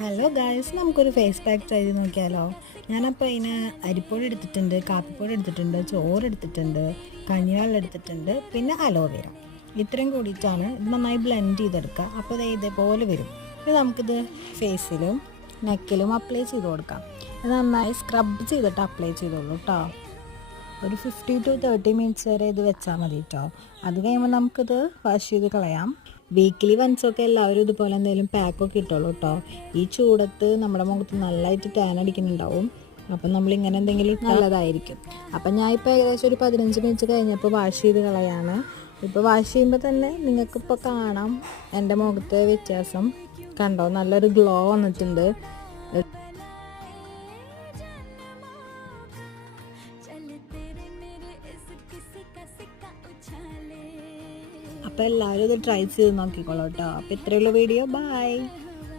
Hello guys, നമുക്കൊരു face pack try ചെയ്ത് നോക്കിയാലോ. ഞാനപ്പോൾ അതിന് അരിപ്പൊടി എടുത്തിട്ടുണ്ട്, കാപ്പിപ്പൊടി എടുത്തിട്ടുണ്ട്, ചോറ് എടുത്തിട്ടുണ്ട്, കഞ്ഞിവെള്ളം എടുത്തിട്ടുണ്ട്, പിന്നെ അലോവേര. ഇത്രയും കൂടിയിട്ടാണ് ഇത് നന്നായി ബ്ലെൻഡ് ചെയ്തെടുക്കുക. അപ്പോൾ ഇത് ഇതേപോലെ വരും. ഇത് നമുക്കിത് ഫേസിലും നെക്കിലും അപ്ലൈ ചെയ്ത് കൊടുക്കാം. ഇത് നന്നായി സ്ക്രബ് ചെയ്തിട്ട് അപ്ലൈ ചെയ്തോളൂ കേട്ടോ. ഒരു 50 to 30 മിനിറ്റ്സ് വരെ ഇത് വെച്ചാൽ മതി കേട്ടോ. അത് കഴിയുമ്പോൾ നമുക്കിത് വാഷ് ചെയ്ത് കളയാം. വീക്കിലി വൺസൊക്കെ എല്ലാവരും ഇതുപോലെ എന്തെങ്കിലും പാക്കൊക്കെ ഇട്ടോളൂ കേട്ടോ. ഈ ചൂടത്ത് നമ്മുടെ മുഖത്ത് നല്ലതായിട്ട് ടാൻ അടിക്കുന്നുണ്ടാവും. അപ്പം നമ്മളിങ്ങനെ എന്തെങ്കിലും നല്ലതായിരിക്കും. അപ്പം ഞാൻ ഇപ്പോൾ ഏകദേശം ഒരു 15 മിനിറ്റ് കഴിഞ്ഞപ്പോൾ വാഷ് ചെയ്ത് കളയാണ്. ഇപ്പോൾ വാഷ് ചെയ്യുമ്പോൾ തന്നെ നിങ്ങൾക്കിപ്പോൾ കാണാം എൻ്റെ മുഖത്തെ വ്യത്യാസം. കണ്ടോ, നല്ലൊരു ഗ്ലോ വന്നിട്ടുണ്ട്. അപ്പോൾ എല്ലാവരും ഇത് ട്രൈ ചെയ്ത് നോക്കിക്കോളൂ കേട്ടോ. അപ്പോൾ ഇത്രയുള്ള വീഡിയോ. ബൈ.